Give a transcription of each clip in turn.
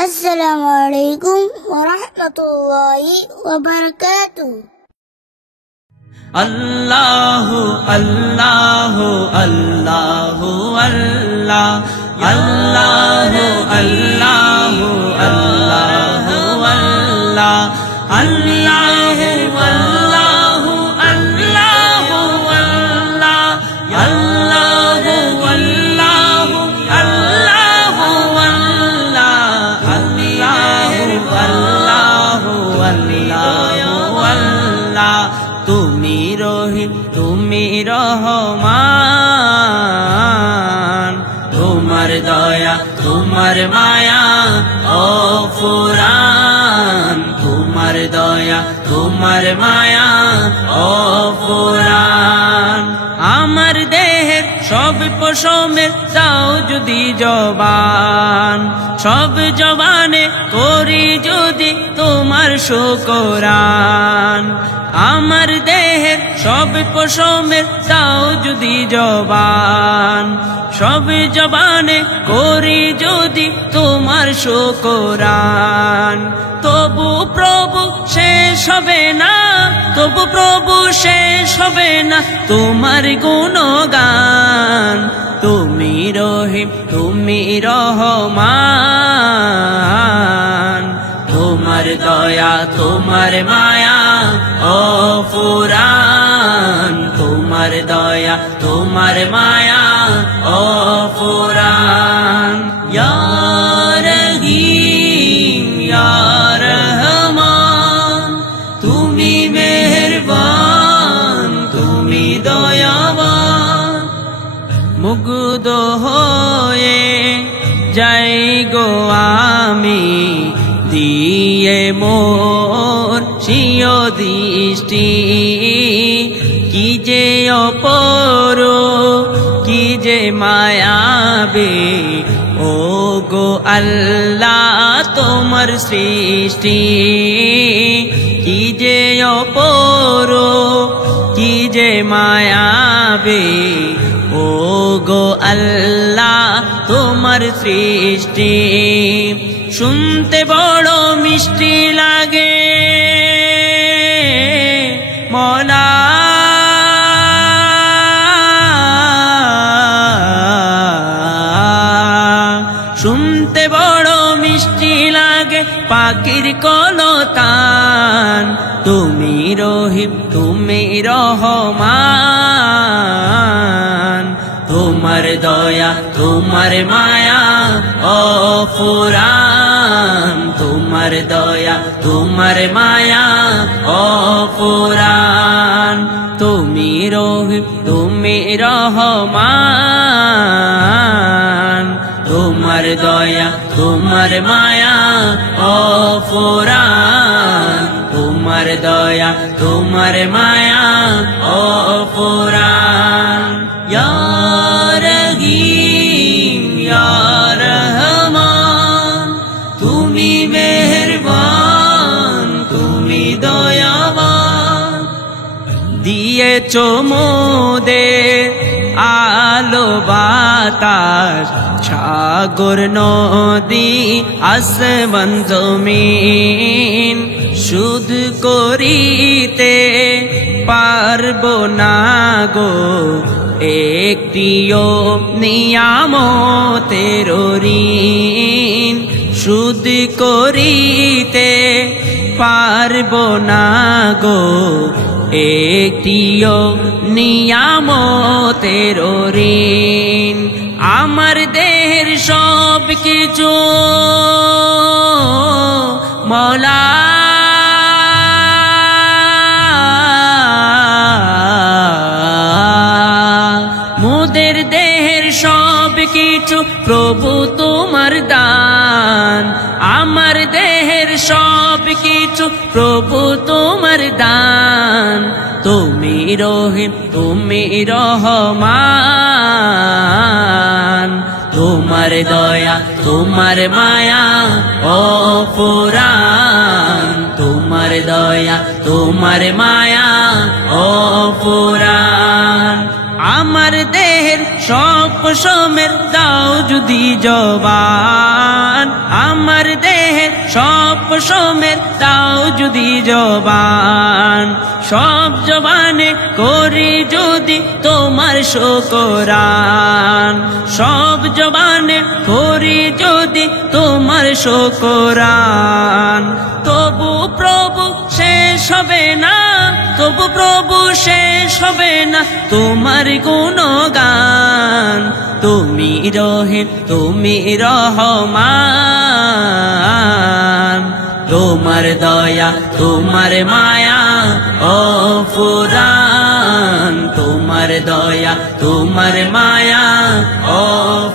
السلام عليكم ورحمة الله وبركاته. الله الله الله الله الله الله الله الله الله والله الله والله الله والله الله والله الله والله والله والله তুমি রহিম তুমি রহমান তোমার দয়া তোমার মায়া ও ফুরান তোমার দয়া তোমার মায়া ও ফুরান আমার দেহের সব পশমের দাও যদি জবান সব জবানে করি যদি তোমার শুকরান আমার দেহের সব পশমের দাও যদি জবান সব জবানে করি যদি তোমার শুকরান তবু প্রভু শেষ হবে না তবু প্রভু শেষ হবে না তোমার গুণগান তুমি রহিম তুমি রহমান তোমার দয়া তোমার মায়া ও ফুরান তোমার দয়া তোমার মায়া ও ফুরান ইয়া রহিম ইয়া রহমান তুমি মেহেরবান তুমি দয়াবান মুগ্ধ হয়ে যাই গো আমি দিয়ে মোর সিও দৃষ্টি কি যে অপর কি যে মায়াবে ও গো আল্লাহ তোমার সৃষ্টি কি যে অপর কি যে মায়াবে ও গো আল্লাহ তোমার সৃষ্টি শুনতে বড় মিষ্টি লাগে মনা শুনতে বড় মিষ্টি লাগে পাখির কলতান তুমি রহিম তুমি রহমান তোমার দয়া তোমার মায়া ও ফুরান তোমার দয়া তোমার মায়া ও ফুরান তুমি রহিম তুমি রহমান তোমার দয়া তোমার মায়া ও ফুরান তোমার দয়া তোমার মায়া ও ফুরান ইয়া রহিম ইয়া রহমান তুমি মেহেরবান তুমি দয়াবান দিয়েছো মোদের আলো বাতাস সাগর নদী আসমান জমিন শুধু করিতে পারবো না গো একটিও নিয়ামতের ঋণ শুধু করিতে পারবো না গো একটিও নিয়ামতের ঋণ আমার দেহের সব কিছু মওলা মোদের দেহের সব কিছু প্রভু তোমার দান আমার দেহের সব কিছু প্রভু তোমার দান তুমি রহিম তুমি রহমান তোমার দয়া তোমার মায়া ও ফুরান তোমার দয়া তোমার মায়া ও ফুরান আমার দেহের সব সমেত দাও যদি জবান, আমার দেহের সব সমেত দাও যদি জবান, সব জবানে করি যদি তোমার শুকরান, সব জবানে করি যদি তোমার শুকরান। তবু প্রভু শেষ হবে না, তবু প্রভু শেষ হবে না তোমার গুণগান। তুমি রহিম তুমি রহমান, তোমার দয়া তোমার মায়া ও ফুরান, তোমার দয়া তোমার মায়া ও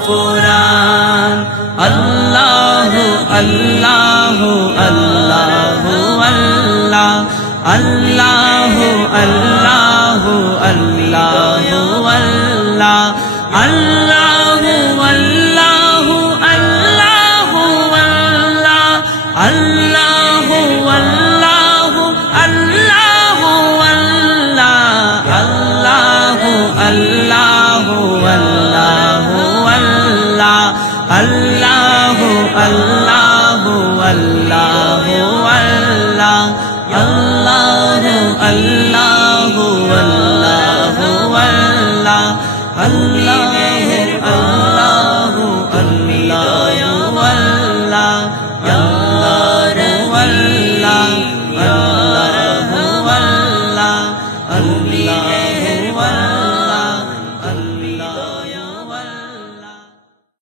ফুরান। আল্লাহু আল্লাহ